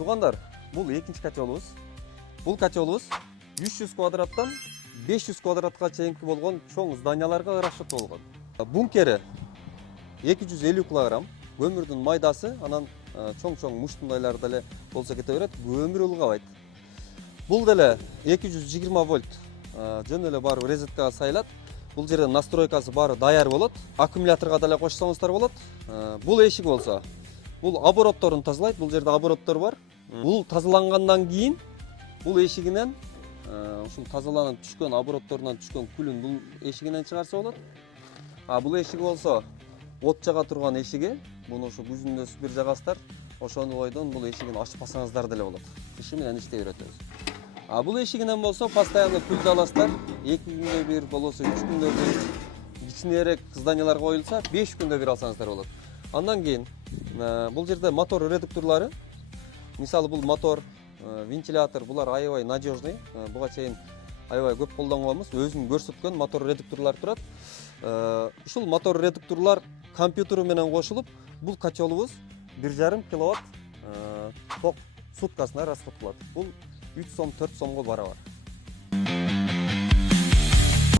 Туугандар, бул экинчи котелубуз. Бул котелубуз 300 квадраттан 500 квадратка чейинки болгон чоң зданияларга ырашытылган. Бункери 250 килограмм, көмүрдүн майдасы, анан чоң муштундайлар деле болсо кете берет, көмүр улгабайт. Бул деле 220 вольт жөн эле барып розеткага сайылат. Бул жерде настройкасы баары даяр болот. Аккумуляторго деле кошсоңуздар болот. Бул эшик болсо, бул оборотторун тазалайт. Бул жерде обороттор бар. Бул тазалангандан кийин бул эшигинен ушул тазаланып түшкөн оборотторунан түшкөн күлүн бул эшигинен чыгарса болот. Бул эшиги болсо от жага турган эшиги. Муну ушу күзүндө бир жагасыздар. Ошону бойдон бул эшигин ачпасаңыздар деле болот. Кышы менен иштей беретебиз. Бул эшигинен болсо постоянно күлдү аласыздар. 2 күндө бир болосо 3 күндө бир кичинерээк зданияларга коюлса 5 күндө бир алсаңыздар болот. Андан кийин бул жерде мотор редукторлору, мисалы бул мотор, вентилятор, булар аябай надежный. Буга чейин аябай көп колдонгонбуз. Өзүн көрсөткөн мотор редукторлор турат. Ушул мотор редукторлор компьютер менен кошулуп, бул котелубуз 1,5 киловатт ток суткасына расход кылат. Бул 3 сом 4 сомго барабар.